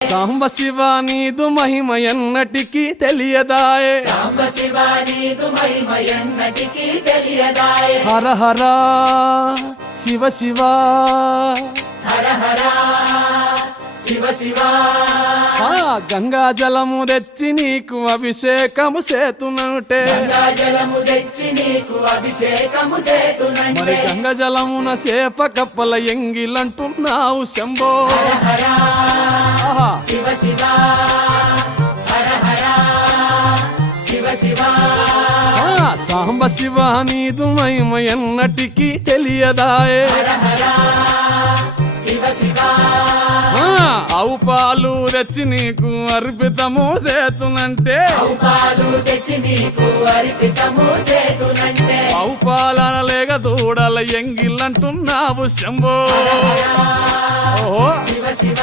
సాంబ శివ నీదు మహిమ ఎన్నటికీ తెలియదాయే, సాంబ శివ నీదు మహిమ ఎన్నటికీ తెలియదాయే. హర హర శివ శివ, హర హర శివ శివ. గంగా జలము తెచ్చి నీకు అభిషేకము చేతునంటే, గంగా జలము తెచ్చి నీకు అభిషేకము మరి చేతునంటే. గంగ జలమున సేప కప్పల ఎంగిలంటున్నావు శంభో. హర హర ఆహా. శివ శివ, హర హర శివ శివ. సాంబ శివ నీదు మహిమ ఎన్నటికీ తెలియదాయే, హర హర శివ శివ. ఆవు పాలు తెచ్చి నీకు అర్పితము చేతునంటే, ఆవు పాలు తెచ్చి నీకు అర్పితము చేతునంటే. ఆవు పాలన లేక దూడల ఎంగిలంటున్నావు శంభో. ఓహో శివ శివ.